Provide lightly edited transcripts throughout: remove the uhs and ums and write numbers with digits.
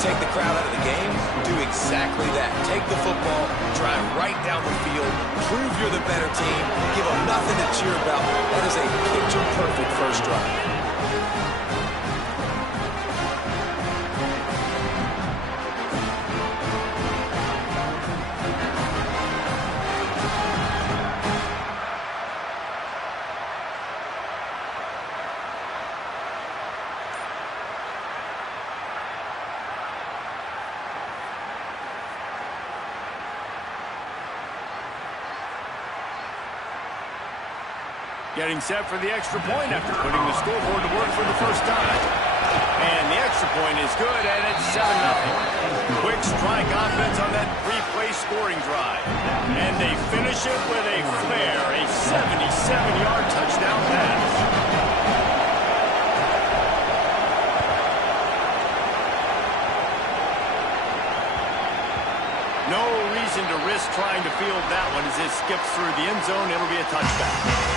take the crowd out of the game, do exactly that. Take the football, drive right down the field, prove you're the better team, give them nothing to cheer about. That is a picture-perfect first drive. Getting set for the extra point after putting the scoreboard to work for the first time. And the extra point is good, and it's 7-0. Quick strike offense on that three-play scoring drive. And they finish it with a flair, a 77-yard touchdown pass. No reason to risk trying to field that one as it skips through the end zone. It'll be a touchback.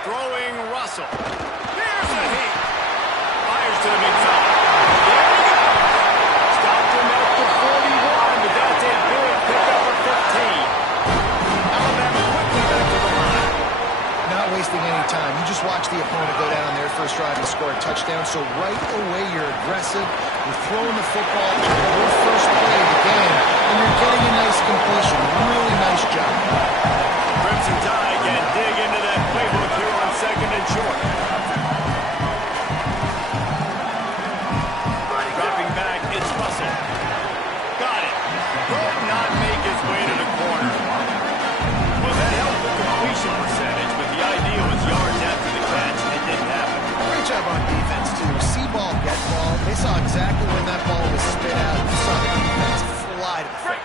Throwing Russell. Here's a heat. Fires to the big top. There we go. Stopped him at the 41, but that's a big pickup of 15. Alabama quickly back to the line. Not wasting any time. You just watch the opponent go down on their first drive and score a touchdown. So right away you're aggressive. You're throwing the football to your first play of the game, and you're getting a nice completion. Really nice job. Crimson Tide can dig into that playbook here on second and short. Dropping back, it's Russell. Got it. Could not make his way to the corner. Well, that helped the completion percentage, but the idea was yards after the catch, and it didn't happen. Great job on defense, too. See ball, get ball. They saw exactly when that ball was spit out. You saw the defense fly to the front.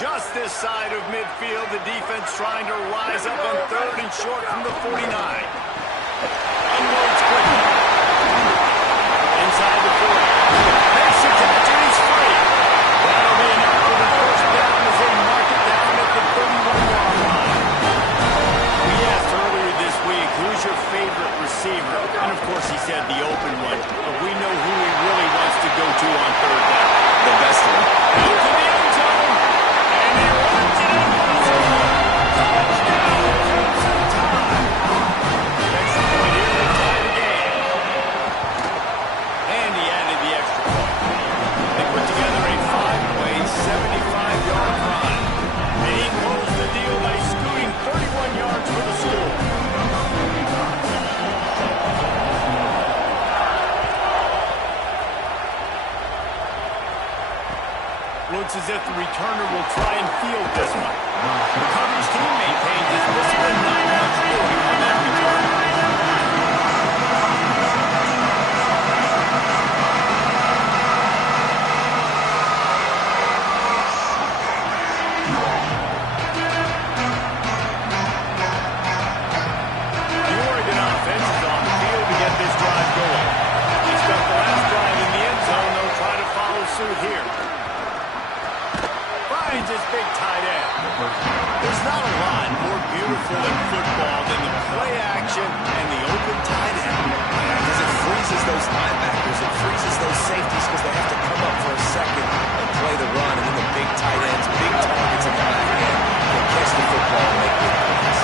Just this side of midfield, the defense trying to rise up on third and short from the 49. Unloads quickly. Inside the 40. Makes the catch and he's free. That'll be enough for the first down as they mark it down at the 31-yard line. We asked earlier this week, who's your favorite receiver? And of course he said the open one, but we know who he really wants to go to on third down. The best one. Out to the end zone. And he runs it in. Touchdown, Crimson Tide. Extra point here to tie the game. And he added the extra point. They put together a 5-play, 75-yard run. And he closed the deal by scooting 31 yards for the score. Looks as if the returner will try and field this one. The coverage team maintains his discipline, not much doing on that return. The Oregon offense is on the field to get this drive going. He stuck the last drive in the end zone. They'll try to follow suit here. Finds his big tight end. There's not a lot more beautiful in football than the play action and the open tight end. Because it freezes those linebackers, it freezes those safeties because they have to come up for a second and play the run, and then the big tight ends, big targets in the back end can catch the football and make big plays.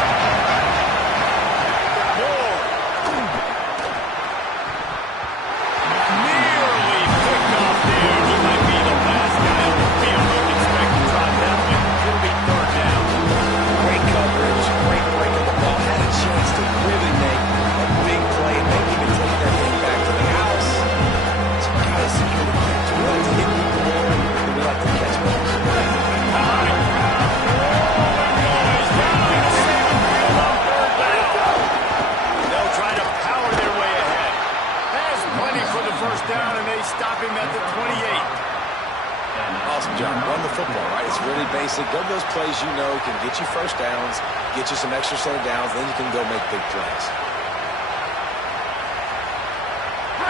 Nearly picked off there. He might be the last guy on the field you can expect to drop that one. It'll be third down. Great coverage, great break of the ball. Had a chance to really make a big play and maybe even take that thing back to the house. So we got to secure the catch. We like to hit people more, and we like to catch balls. They'll try to power their way ahead. Has plenty for the first down, and they stop him at the 28. Awesome job. Run the football, right? It's really basic. Go those plays you know can get you first downs, get you some extra set of downs, then you can go make big plays.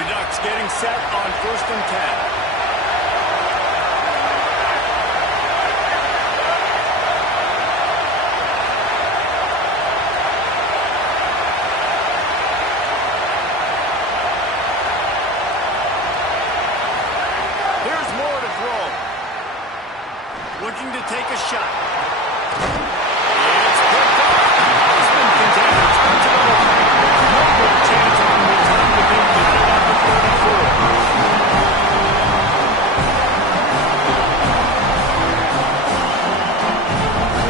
The Ducks getting set on 1st and 10. Looking to take a shot. It's picked up. Heisman contender turns it over. No good chance on the return to being batted at the 34.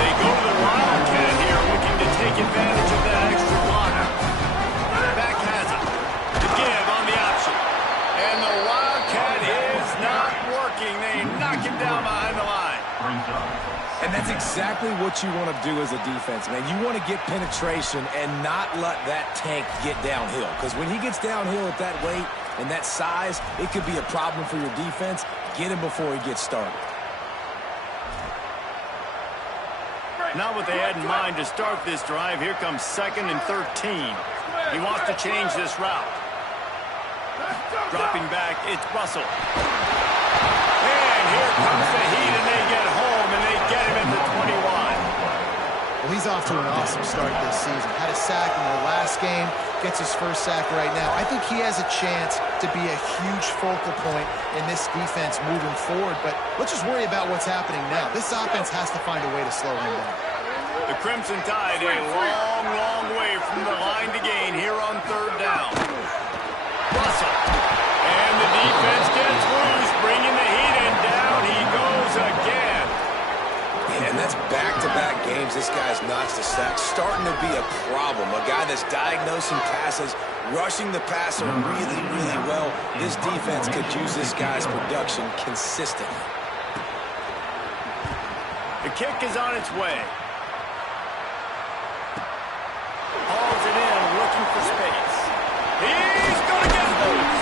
They go to the Wildcat here, looking to take advantage of that extra blocker. Back has it. The give on the option. And the Wildcat is not working. They knock him down behind the line. And that's exactly what you want to do as a defense, man. You want to get penetration and not let that tank get downhill. Because when he gets downhill at that weight and that size, it could be a problem for your defense. Get him before he gets started. Not what they had in mind to start this drive. Here comes 2nd and 13. He wants to change this route. Dropping back, it's Russell. And here comes the heat, and they get home, and they get him at the 21. Well, he's off to an awesome start this season. Had a sack in their last game, gets his first sack right now. I think he has a chance to be a huge focal point in this defense moving forward, but let's just worry about what's happening now. This offense has to find a way to slow him down. The Crimson Tide a long, long way from the line to gain here on 3rd down. Russell. And the defense gets loose, bringing the heat, and down he goes again. And that's back-to-back games. This guy's notched a sack. Starting to be a problem. A guy that's diagnosing passes, rushing the passer really, really well. This defense could use this guy's production consistently. The kick is on its way. Hauls it in, looking for space. He's going to get loose.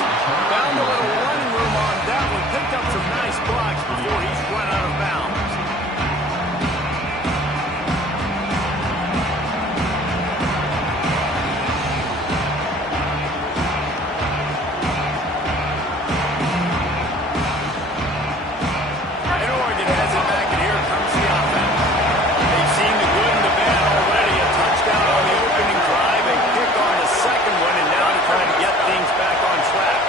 Found a little running room on that one. Picked up some nice blocks before he's run out of bounds. And Oregon has it back, and here comes the offense. They've seen the good and the bad already. A touchdown on the opening drive, a kick on the second one, and now to try to get things back on track.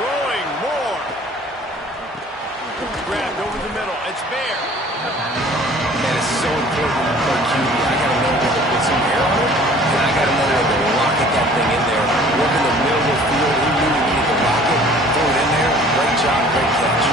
Throwing more. Grabbed over the middle. It's Bear. Man, it's so important to play QB. I got to know where to put some air on it, and I got to know where to rocket that thing in there. Work in the middle of the field. He knew he needed to rock it. Throw it in there. Great job. Great catch.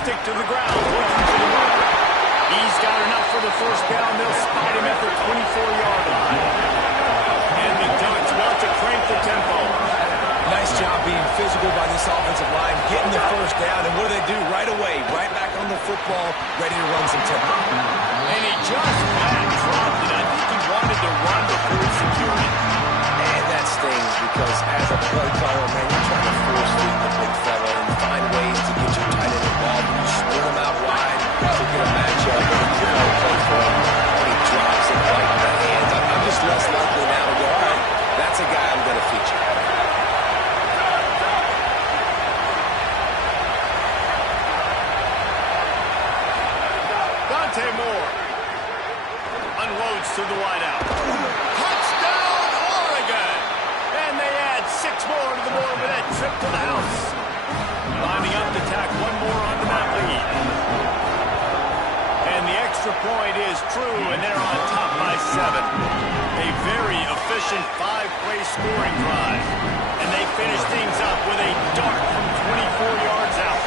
Stick to the ground, looking for the marker. He's got enough for the first down. They'll spot him at the 24-yard line. And the Ducks want to crank the tempo. Nice job being physical by this offensive line, getting the first down, and what do they do right away? Right back on the football, ready to run some tempo. And he just dropped it. I think he wanted to run before he secured it. And that stings because as a play caller, man, you're trying to force feed the big fella and find ways to get your tight end involved. And you split him out wide to get a matchup, and you know play for him. And he drops it right in the hands. I'm just less likely now to go, all right, that's a guy I'm going to feature. Moore unloads to the wideout. Touchdown, Oregon! And they add 6 more to the board with that trip to the house. Lining up to tack one more onto that lead. point is true, and they're on top by 7. A very efficient 5-play scoring drive. And they finish things up with a dart from 24 yards out.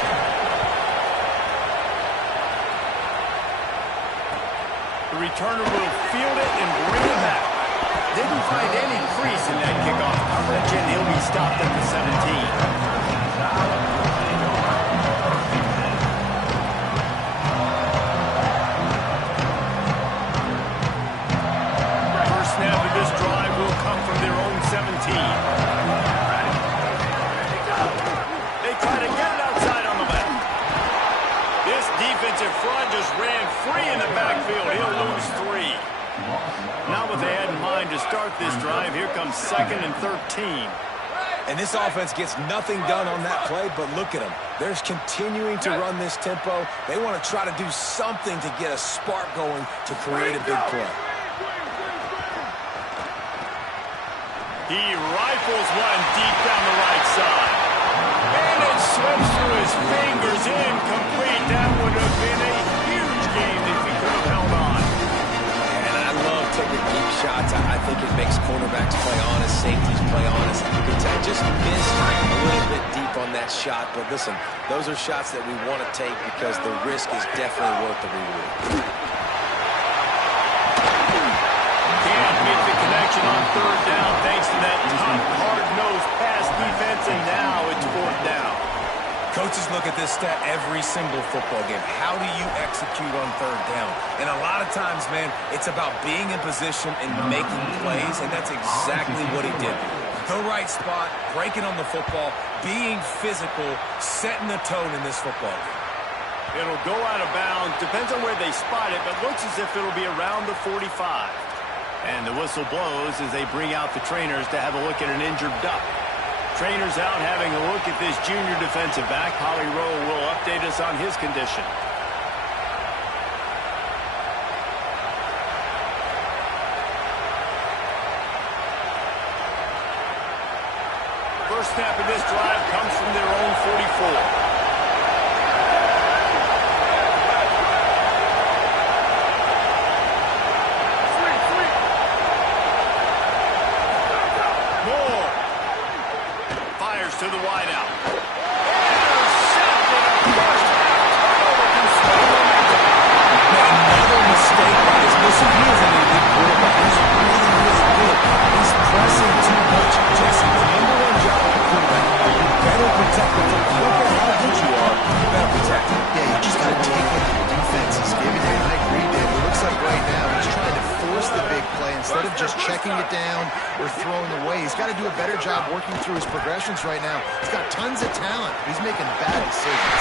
The returner will field it and bring it back. Didn't find any crease in that kickoff coverage, and he'll be stopped at the 17. Snap of this drive will come from their own 17. They try to get it outside on the left. This defensive front just ran free in the backfield. He'll lose 3. Not what they had in mind to start this drive. Here comes 2nd and 13. And this offense gets nothing done on that play, but look at them. They're continuing to run this tempo. They want to try to do something to get a spark going to create a big play. He rifles one deep down the right side. And it slips through his fingers. Incomplete. That would have been a huge game if he could have held on. And I love taking deep shots. I think it makes cornerbacks play honest, safeties play honest. You can tell just missed a little bit deep on that shot. But listen, those are shots that we want to take because the risk is definitely worth the reward. Connection on 3rd down thanks to that top hard-nosed pass defense, and now it's 4th down. Coaches look at this stat every single football game. How do you execute on 3rd down? And a lot of times, man, it's about being in position and making plays, and that's exactly what he did. The right spot, breaking on the football, being physical, setting the tone in this football game. It'll go out of bounds. Depends on where they spot it, but looks as if it'll be around the 45. And the whistle blows as they bring out the trainers to have a look at an injured Duck. Trainers out having a look at this junior defensive back. Holly Rowe will update us on his condition. First snap of this drive comes from their own 44. To the wideout. Intercepted. Another mistake by this. Listen, he is an elite quarterback. He's really, really good. He's pressing too much. Jesse, the #1 job of a quarterback, you better protect the football. I don't care how good you are, you better protect it. Yeah, you just got to take what the defense is giving you. And I agree, Dave. It looks like right now he's trying to force the big play instead of just checking it down or throwing away. He's got to do a better job working through his progressions right now. He's got tons of talent. He's making bad decisions.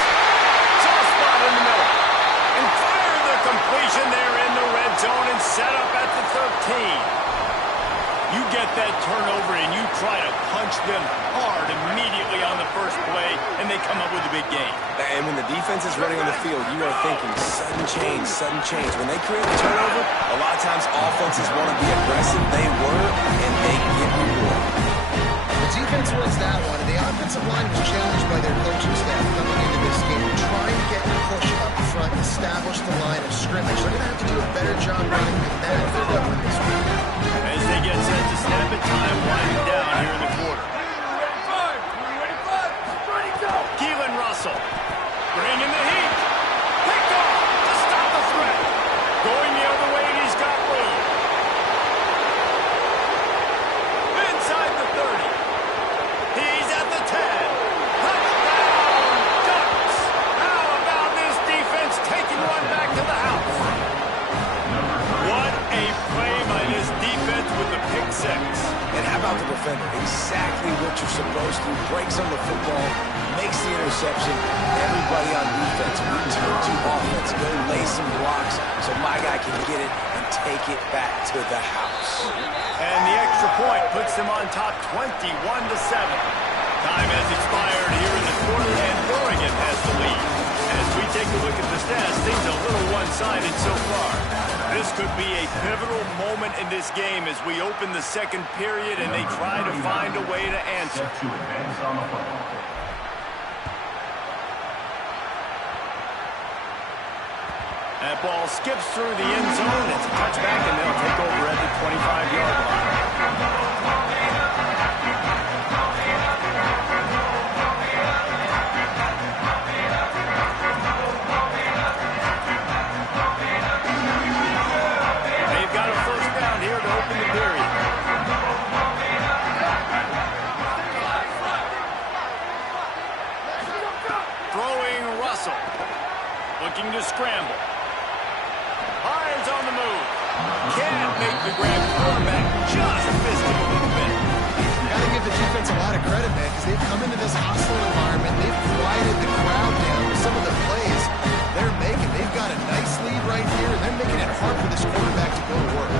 Soft spot in the middle. And clear the completion there in the red zone and set up at the 13. You get that turnover and you try to punch them hard immediately on the first play, and they come up with a big game. And when the defense is running on the field, you are thinking sudden change, sudden change. When they create a turnover, a lot of times offenses want to be aggressive. They were, and they get rewarded. The defense was that one, and the offensive line was challenged by their coaching staff coming into this game to try and get push up front, establish the line of scrimmage. They're going to have to do a better job running than that if they're going this week. As they get set to snap it, time winding down here in the quarter. Keelan Russell bringing the heat. Picked off to stop the threat. Going the other way, and he's got room. Inside the 30. He's at the 10. Touchdown, Ducks. How about this defense taking one back to the house? What a play by this defense with the pick 6. And how about the defender? Exactly what you're supposed to. Breaks on the football, makes the interception. Everybody on defense, return to offense. Go lay some blocks so my guy can get it and take it back to the house. And the extra point puts them on top 21-7. Time has expired here in the quarter, and Oregon has the lead. As we take a look at the stats, things a little one-sided so far. This could be a pivotal moment in this game as we open the second period and they try to find a way to answer. That ball skips through the end zone. It's a touchback, and they'll take over at the 25-yard line. They've got a first down here to open the period. Throwing Russell. Looking to scramble. Hines on the move. Can't make the grab. Quarterback just missed him a little bit. Got to give the defense a lot of credit, man, because they've come into this hostile environment. They've quieted the crowd down with some of the plays they're making. They've got a nice lead right here, and they're making it hard for this quarterback to go to work.